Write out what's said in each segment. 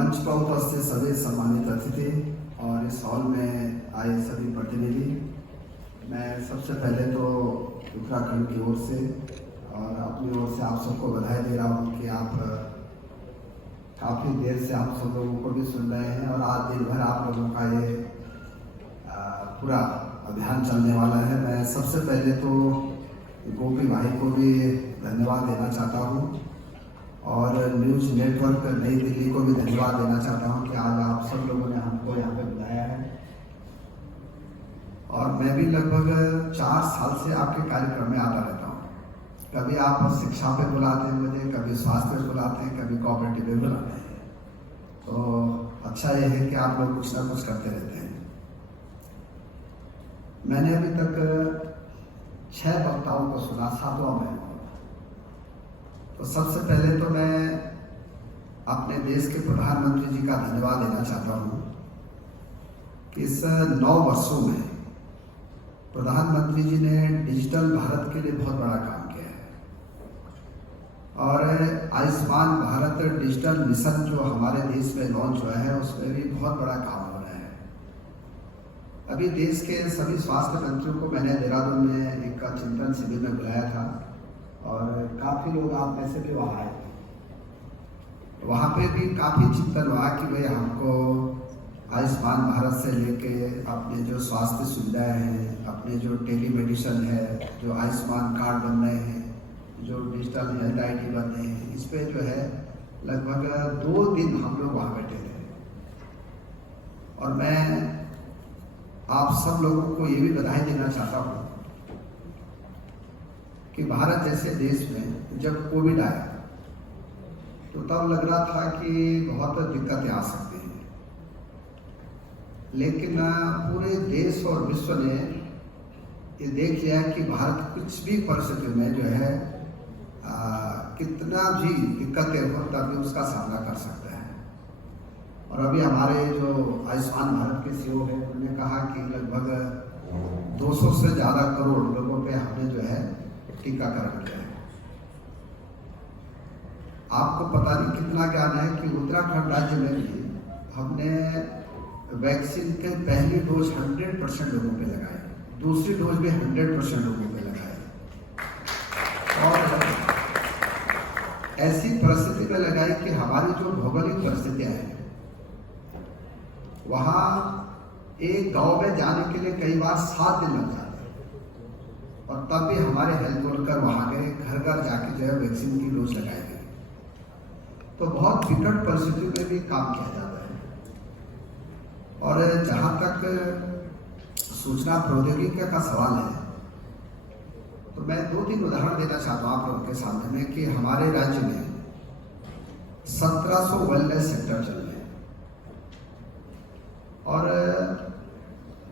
मंच पर उपस्थित सभी सम्मानित अतिथि और इस हॉल में आए सभी प्रतिनिधि, मैं सबसे पहले तो उत्तराखंड की ओर से और अपनी ओर से आप सबको बधाई दे रहा हूँ कि आप काफ़ी देर से आप सब लोगों को भी सुन रहे हैं और आज दिन भर आप लोगों का ये पूरा अभियान चलने वाला है। मैं सबसे पहले तो गोपी भाई को भी धन्यवाद देना चाहता हूँ और न्यूज़ नेटवर्क नई दिल्ली को भी धन्यवाद देना चाहता हूँ कि आज आप सब लोगों ने हमको यहाँ पे बुलाया है। और मैं भी लगभग 4 साल से आपके कार्यक्रम में आता रहता हूँ। कभी आप शिक्षा पे बुलाते हैं मुझे, कभी स्वास्थ्य पे बुलाते हैं, कभी कोऑपरेटिव पे बुलाते हैं। तो अच्छा ये है कि आप लोग कुछ ना कुछ करते रहते हैं। मैंने अभी तक 6 वक्ताओं को सुना, 7वां मैं। तो सबसे पहले तो मैं अपने देश के प्रधानमंत्री जी का धन्यवाद देना चाहता हूँ कि इस 9 वर्षों में प्रधानमंत्री जी ने डिजिटल भारत के लिए बहुत बड़ा काम किया है और आयुष्मान भारत डिजिटल मिशन जो हमारे देश में लॉन्च हुआ है उसमें भी बहुत बड़ा काम हो रहा है। अभी देश के सभी स्वास्थ्य मंत्रियों को मैंने देहरादून में एक चिंतन शिविर में बुलाया था और काफ़ी लोग आप में से भी वहाँ आए थे। वहाँ पे भी काफ़ी चिंतन हुआ कि भाई हमको आयुष्मान भारत से लेके अपने जो स्वास्थ्य सुविधाएं हैं, अपने जो टेली मेडिसिन है, जो आयुष्मान कार्ड बन रहे हैं, जो डिजिटल हेल्थ आईडी बन रहे हैं, इस पे जो है लगभग 2 दिन हम लोग वहाँ बैठे थे। और मैं आप सब लोगों को ये भी बधाई देना चाहता हूँ कि भारत जैसे देश में जब कोविड आया तो तब लग रहा था कि बहुत दिक्कतें आ सकती हैं, लेकिन पूरे देश और विश्व ने ये देख लिया कि भारत कुछ भी परिस्थिति में जो है कितना भी दिक्कतें हो तभी उसका सामना कर सकता है। और अभी हमारे जो आयुष्मान भारत के सीईओ हैं उन्होंने कहा कि लगभग 200 से ज़्यादा करोड़ लोगों पे हमने जो है टीकाकरण किया है। आपको पता नहीं कितना ज्ञान है कि उत्तराखंड राज्य में भी हमने वैक्सीन के पहली डोज 100% लोगों पे लगाए, दूसरी डोज भी 100% लोगों पे लगाए और ऐसी परिस्थिति में लगाई कि हमारी जो भौगोलिक परिस्थितियाँ हैं वहाँ एक गांव में जाने के लिए कई बार 7 दिन लग जाते हैं और तब भी हमारे हेल्थ वर्कर वहाँ गए, घर घर जाके जो है वैक्सीन की डोज लगाई गई। तो बहुत विकट परिस्थितियों में भी काम किया जाता है। और जहाँ तक सूचना प्रौद्योगिकी का सवाल है तो मैं 2-3 उदाहरण देना चाहता हूँ आप लोगों के सामने में कि हमारे राज्य में 1700 वेलनेस सेंटर चल रहे हैं और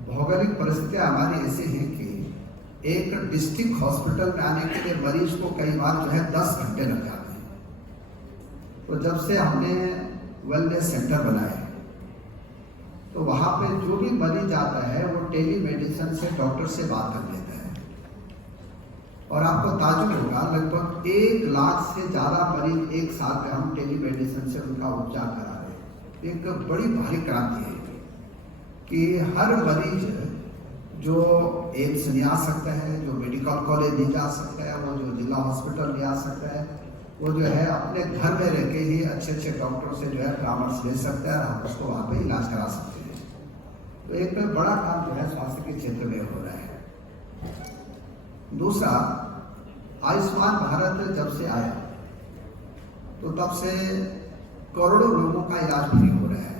भौगोलिक परिस्थितियाँ हमारी ऐसी हैं कि एक डिस्ट्रिक्ट हॉस्पिटल में आने के लिए मरीज को कई बार जो है 10 घंटे लग जाते हैं। तो जब से हमने वेलनेस सेंटर बनाए तो वहाँ पे जो भी मरीज आता है वो टेली मेडिसिन से डॉक्टर से बात कर लेता है और आपको ताजुब होगा लगभग 1 लाख से ज़्यादा मरीज एक साल में हम टेली मेडिसिन से उनका उपचार करा रहे हैं। एक बड़ी भारी क्रांति है कि हर मरीज जो एम्स नहीं आ सकता है, जो मेडिकल कॉलेज नहीं जा सकता है, वो जो जिला हॉस्पिटल नहीं आ सकता है, वो जो है अपने घर में रह के ही अच्छे डॉक्टर से जो है परामर्श ले सकता है और हम उसको वहाँ पे इलाज करा सकते हैं। तो एक बड़ा काम जो है स्वास्थ्य के क्षेत्र में हो रहा है। दूसरा, आयुष्मान भारत जब से आया तो तब से करोड़ों लोगों का इलाज फ्री हो रहा है।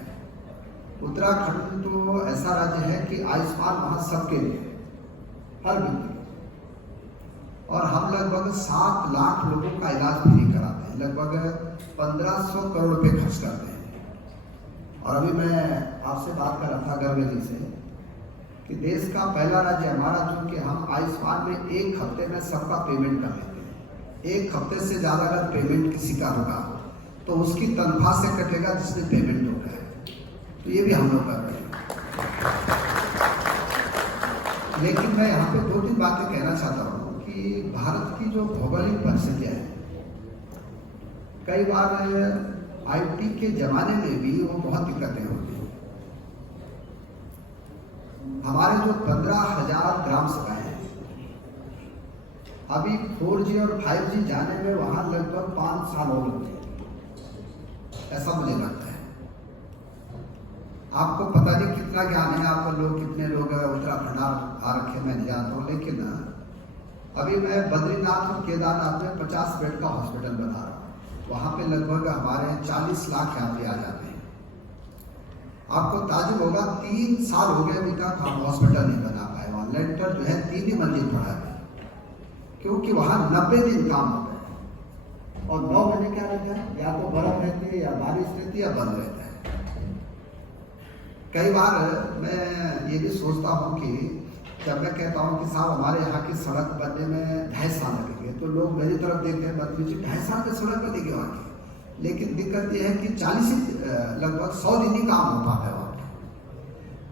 उत्तराखंड तो ऐसा राज्य है कि आयुष्मान वहाँ सबके लिए, हर व्यक्ति, और हम लगभग 7 लाख लोगों का इलाज फ्री कराते हैं, लगभग 1500 करोड़ रुपए खर्च करते हैं। और अभी मैं आपसे बात कर रहा था गर्व जी से कि देश का पहला राज्य हमारा जो कि हम आयुष्मान में 1 हफ्ते में सबका पेमेंट कर लेते हैं। 1 हफ्ते से ज़्यादा अगर पेमेंट किसी का होगा तो उसकी तनख्वाह से कटेगा जिसने पेमेंट होगा है। तो ये भी हम लोग कर रहे हैं। लेकिन मैं यहाँ पे 2-3 बातें कहना चाहता हूँ कि भारत की जो भौगोलिक परिस्थितियाँ हैं, कई बार 5T के जमाने में भी वो बहुत दिक्कतें होती हैं। हमारे जो 15,000 ग्राम सभाएं हैं, अभी 4G और 5G जाने में वहां लगभग 5 साल और लगते हैं, ऐसा मुझे लगता है। आपको पता नहीं कितना ज्ञान है, आपको लोग कितने लोग उत्तराखंड आ रखे मैं नहीं जानता हूँ, लेकिन अभी मैं बद्रीनाथ और केदारनाथ में 50 बेड का हॉस्पिटल बना रहा हूँ। वहाँ पे लगभग हमारे 40 लाख यात्री आ जाते हैं। आपको ताजुब होगा, 3 साल हो गए अभी तक हम हॉस्पिटल नहीं बना पाए। वहाँ लेंटर जो है 3 ही मंजिल पड़ा है, क्योंकि वहाँ 90 दिन काम हो गए और 9 महीने क्या रहता है, या तो बर्फ रहती है या बारिश रहती है या बंद रहता है। कई बार मैं ये भी सोचता हूँ कि जब मैं कहता हूँ कि साहब हमारे यहाँ की सड़क बनने में 2.5 साल लगेंगे, तो लोग मेरी तरफ देखते हैं, बस 2.5 साल में सड़क बनेगी वहाँ की। लेकिन दिक्कत ये है कि 40 लगभग 100 दिन ही काम हो पाता है वहाँ पे।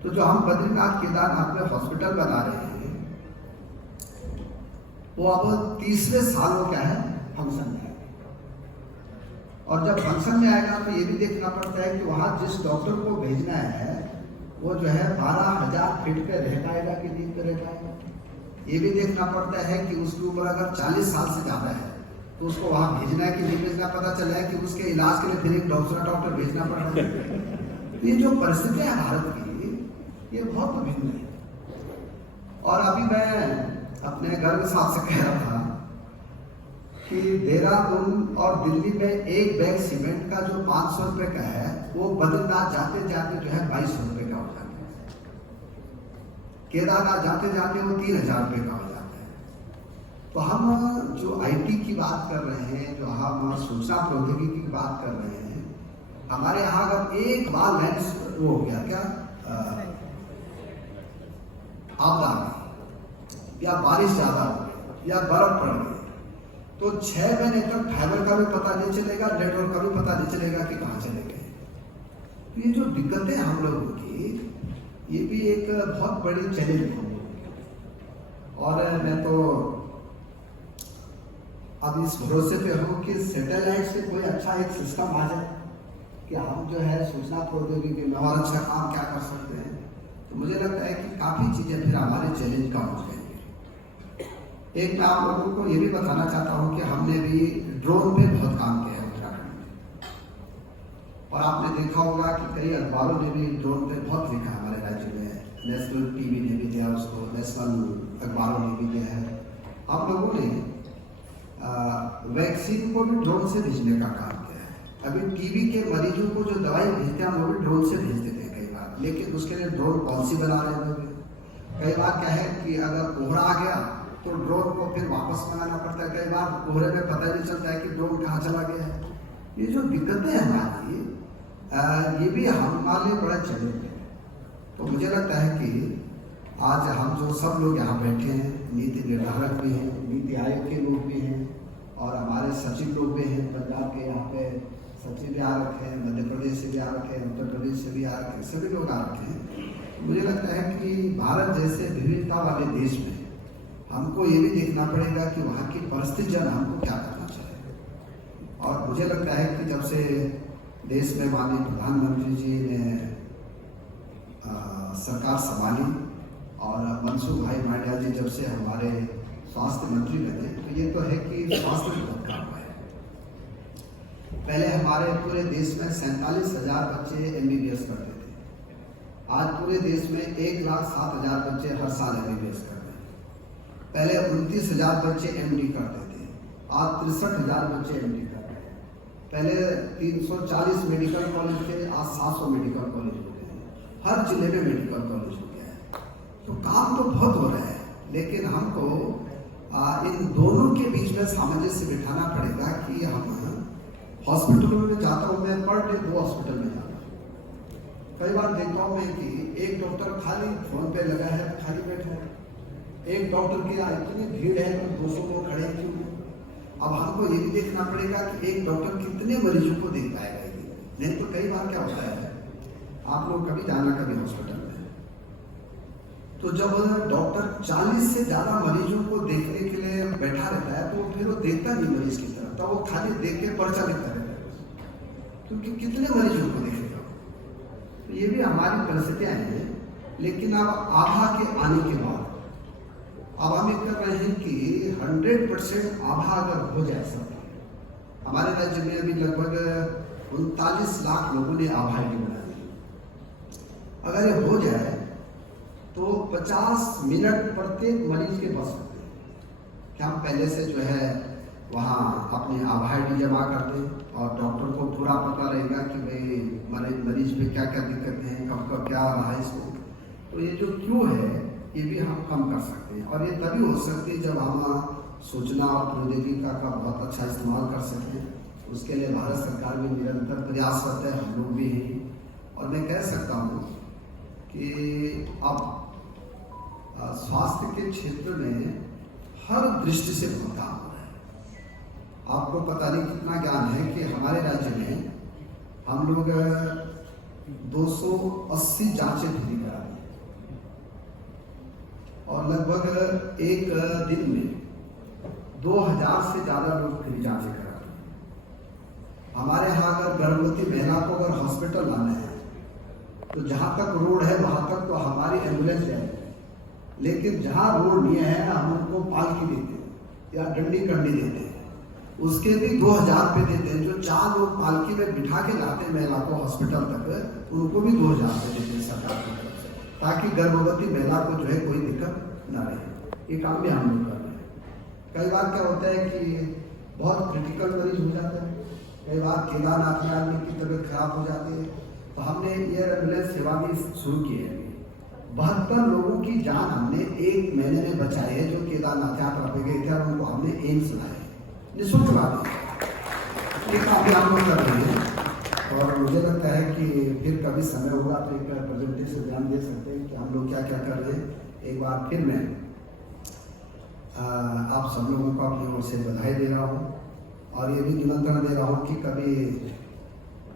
तो जो हम बद्रीनाथ केदारनाथ में हॉस्पिटल बना रहे हैं, वो अब 30वें साल में क्या है, फंक्शन में है। और जब फंक्शन में आएगा तो ये भी देखना पड़ता है कि वहाँ जिस डॉक्टर को भेजना है वो जो है 12,000 फीट पे रह पाएगा कि नहीं पे रह पाएगा। ये भी देखना पड़ता है कि उसकी उम्र अगर 40 साल से ज़्यादा है तो उसको वहाँ भेजना है कि नहीं भेजना। पता चला है कि उसके इलाज के लिए फिर एक दूसरा डॉक्टर भेजना पड़ रहा है। ये जो परिस्थितियाँ है भारत की, ये बहुत भिन्न है। और अभी मैं अपने गर्व साथ से कह रहा था कि देहरादून और दिल्ली में एक बैग सीमेंट का जो 500 रुपये का है, वो बद्रीनाथ जाते जाते जो है 2200 रुपये का हो जाता है। केदारनाथ जाते जाते वो 3,000 रुपये का हो जाता है। तो हम जो IT की बात कर रहे हैं, जो हम सूचना प्रौद्योगिकी की बात कर रहे हैं, हमारे यहाँ अगर एक बार लैंड वो हो गया क्या आपदा या बारिश ज़्यादा हो गई या बर्फ पड़ गई, तो 6 महीने तक फाइबर का भी पता नहीं चलेगा, नेटवर्क का भी पता नहीं चलेगा कि कहाँ चले गए। तो ये जो दिक्कतें हम लोगों की, ये भी एक बहुत बड़ी चैलेंज है हम लोगों की। और मैं तो अब इस भरोसे पे हूँ कि सैटेलाइट से कोई अच्छा एक सिस्टम आ जाए कि हम जो है सूचना प्रौद्योगिकी में और अच्छा काम क्या कर सकते हैं। तो मुझे लगता है कि काफ़ी चीज़ें फिर हमारे चैलेंज कम हो जाएंगे। एक मैं आप लोगों को ये भी बताना चाहता हूँ कि हमने भी ड्रोन पे बहुत काम किया है उत्तराखंड में। और आपने देखा होगा कि कई अखबारों ने भी ड्रोन पे बहुत लिखा है हमारे राज्य में। नेशनल TV ने भी दिया उसको, नेशनल अखबारों ने भी दिया है। आप लोगों ने वैक्सीन को भी ड्रोन से भेजने का काम किया है। अभी TB के मरीजों को जो दवाई भेजते हैं, हम लोग भी ड्रोन से भेज देते हैं कई बार, लेकिन उसके लिए ड्रोन पॉलिसी बना रहे हैं। कई बार क्या है कि अगर कोहरा आ गया तो ड्रोन को फिर वापस मंगाना पड़ता है। कई बार कोहरे में पता नहीं चलता है कि ड्रोन कहाँ चला गया है। ये जो दिक्कतें हैं हमारी, ये भी हमारे लिए बड़ा चैलेंज है। तो मुझे लगता है कि आज हम जो सब लोग यहाँ बैठे हैं, नीति निर्धारक भी हैं, नीति आयोग के लोग भी हैं और हमारे सचिव लोग भी हैं। पंजाब के यहाँ पे सचिव भी आ रखे हैं, मध्य प्रदेश से भी आ रखे हैं, उत्तर प्रदेश से भी आ रखे हैं, सभी लोग आ रखे हैं। मुझे लगता है कि भारत जैसे विविधता वाले देश में हमको ये भी देखना पड़ेगा कि वहाँ की परिस्थिति जन हमको क्या करना चाहिए। और मुझे लगता है कि जब से देश में माननीय प्रधानमंत्री जी ने सरकार संभाली और मनसुख भाई मांडविया जी जब से हमारे स्वास्थ्य मंत्री बने, तो ये तो है कि स्वास्थ्य में बहुत काम हुआ है। पहले हमारे पूरे देश में 47,000 बच्चे MBBS करते थे। आज पूरे देश में 1,07,000 बच्चे हर साल MBBS करते हैं। पहले 29,000 बच्चे MD करते थे, आज 63,000 बच्चे MD करते हैं। पहले 340 मेडिकल कॉलेज थे, आज 700 मेडिकल कॉलेज हो गए हैं। हर जिले में मेडिकल कॉलेज हो गया है। तो काम तो बहुत हो रहा है, लेकिन हमको इन दोनों के बीच में सामंजस्य बिठाना पड़ेगा कि हम हॉस्पिटलों में जाता हूँ मैं, पर डे 2 हॉस्पिटल में जाता हूँ। कई बार देखता हूँ मैं कि एक डॉक्टर खाली फोन पे लगा है, खाली बैठा है। एक डॉक्टर की इतनी भीड़ है तो 200 लोग खड़े क्यों? अब हमको ये भी देखना पड़ेगा कि एक डॉक्टर कितने मरीजों को देख पाएगा। नहीं तो कई बार क्या होता है, आप लोग कभी जाना कभी हॉस्पिटल में, तो जब डॉक्टर 40 से ज़्यादा मरीजों को देखने के लिए बैठा रहता है, तो फिर वो देखता नहीं मरीज की तरफ, तो वो खाली देख के पर्चा लिखता रहता है। क्योंकि कितने मरीजों को देखेगा। तो ये भी हमारी परिस्थितियां हैं। लेकिन अब आभा के आने के बाद अब हम ये कर रहे हैं कि 100% आभा अगर हो जाए सब, हमारे राज्य में अभी लगभग 39 लाख लोगों ने आभा आईडी बना ली। अगर ये हो जाए तो 50 मिनट प्रत्येक मरीज के बच सकते हैं कि हम पहले से जो है वहाँ अपने आभा आईडी जमा कर दें और डॉक्टर को पूरा पता रहेगा कि भाई मरीज पे क्या क्या दिक्कतें हैं, कब कब क्या आ रहा है इसको। तो ये जो क्यों है ये भी हम कम कर सकते हैं, और ये तभी हो सकती है जब हम सूचना और प्रौद्योगिकी का बहुत अच्छा इस्तेमाल कर सकें। उसके लिए भारत सरकार भी निरंतर प्रयासरत है, हम लोग भी हैं। और मैं कह सकता हूँ कि अब स्वास्थ्य के क्षेत्र में हर दृष्टि से बहुत काम हो रहा है। आपको पता नहीं कितना ज्ञान है कि हमारे राज्य में हम लोग 280 जांचें फ्री करा दी और लगभग एक दिन में 2000 से ज़्यादा लोग फ्री जांचें करा दी। हमारे यहाँ अगर गर्भवती महिला को अगर हॉस्पिटल लाना है तो जहाँ तक रोड है वहाँ तक तो हमारी एम्बुलेंस जाएगी, लेकिन जहाँ रोड नहीं है हम उनको पालकी देते हैं या डंडी करनी देते हैं, उसके भी 2000 रुपये देते हैं। जो 4 लोग पालकी में बिठा के लाते हैं महिला को हॉस्पिटल तक, उनको भी 2000 रुपये देते हैं सरकार की तरफ से, ताकि गर्भवती महिला को जो है कोई दिक्कत ना रहे। ये काम भी हम लोग कर रहे हैं। कई बार क्या होता है कि बहुत क्रिटिकल मरीज हो जाता है, कई बार केदारनाथ में आदमी की तबीयत खराब हो जाती है, तो हमने एयर एम्बुलेंस सेवा भी शुरू की है। 72 लोगों की जान हमने 1 महीने में बचाई है, जो केदारनाथ यात्रा पे गए थे और उनको हमने एम्स लाए निःशुल्क बात है। ये काम भी हम लोग कर रहे हैं और मुझे लगता है कि फिर कभी समय होगा तो एक प्रेजेंटेशन ध्यान दे सकते हैं कि हम लोग क्या क्या कर रहे हैं। एक बार फिर मैं आप सब लोगों को अपनी ओर से बधाई दे रहा हूँ और ये भी निमंत्रण दे रहा हूँ कि कभी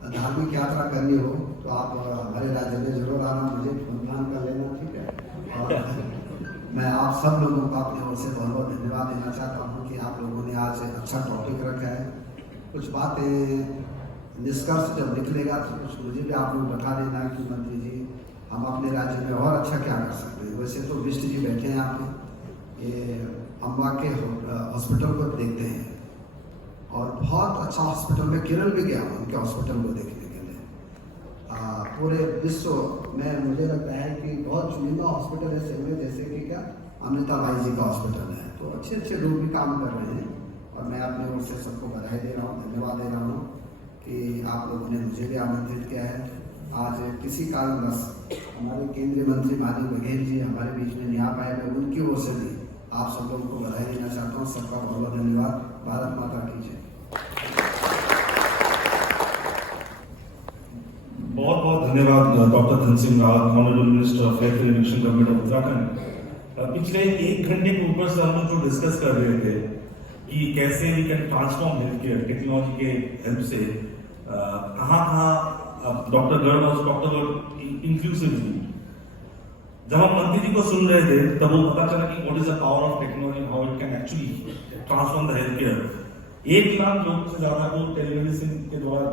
धार्मिक यात्रा करनी हो तो आप हमारे राज्य में जरूर आना, मुझे फोन कर लेना, ठीक है। और मैं आप सब लोगों को अपनी ओर से बहुत बहुत धन्यवाद देना चाहता हूँ कि आप लोगों ने आज अच्छा टॉपिक रखा है। कुछ बातें निष्कर्ष जब निकलेगा तो कुछ मुझे भी आप लोग बता देना कि मंत्री जी हम अपने राज्य में और अच्छा क्या कर सकते हैं। वैसे तो विष्ट जी बैठे हैं यहाँ पे, ये अम्बा के हॉस्पिटल को देखते हैं और बहुत अच्छा हॉस्पिटल में केरल भी गया हूँ उनके हॉस्पिटल को देखने के लिए। पूरे विश्व में मुझे लगता है कि बहुत चुनिंदा हॉस्पिटल ऐसे हुए जैसे कि क्या अमृताबाई जी का हॉस्पिटल है। तो अच्छे अच्छे लोग भी काम कर रहे हैं और मैं अपनी ओर से सबको बधाई दे रहा हूँ, धन्यवाद दे रहा हूँ कि आप लोगों ने मुझे भी आमंत्रित किया है। आज किसी कारणवश हमारे केंद्रीय मंत्री माननीय बघेल जी हमारे बीच में नहीं आ पाए, मैं उनकी ओर से भी आप सब लोगों को बधाई देना चाहता हूँ। सबका बहुत बहुत धन्यवाद। भारत माता की जय। बहुत बहुत धन्यवाद doctor Dhan Singh Rawat, honourable minister of health and education government of Uttarakhand. पिछले 1 घंटे के ऊपर से हम लोग जो डिस्कस कर रहे थे कि कैसे we can transform health care technology के हेल्प से, कहाँ डॉक्टर गर्ग और डॉक्टर गर्ग इंक्लूसिवली। जब हम मंत्री जी को सुन रहे थे तब वो पता चला कि what is the power of technology, how it can actually transform the health care. 1 lakh लोगों से ज्यादा को टेलीमेडिसिन के द्वारा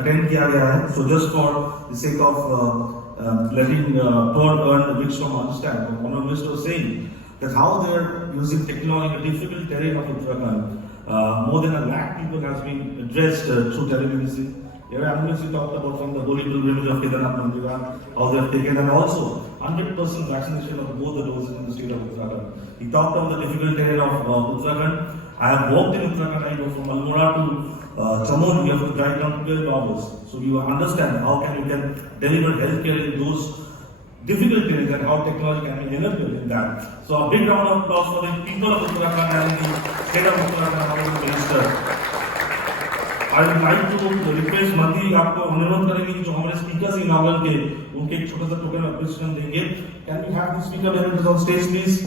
अटेंड किया गया है। So just for the sake of letting Todd earn the rich from understand, Honorable Minister was saying that how they are using technology in a difficult terrain of Uttarakhand. More than 1 lakh people has been addressed through telemedicine. Here, Ambulance talked about from the holy pilgrimage of Kedarnath Mandir, how they have taken, and also 100% vaccination of both the doses in the state of Uttarakhand. He talked about the difficult terrain of Uttarakhand. I have walked in Uttarakhand. I go from Almora to Chamon. We have to drive down 12 hours. So you understand how can you can deliver healthcare in those difficult terrains and how technology can be enabled in that. So a big round of applause for the people of Uttarakhand and the state of Uttarakhand, Honorable Minister. I would like to request मंत्री आपको अनुरोध करेंगे कि जो हमारे speaker इनागुरल के उनके एक छोटा सा टोकन अप्रिसिएशन देंगे। Can we have the speaker on stage please?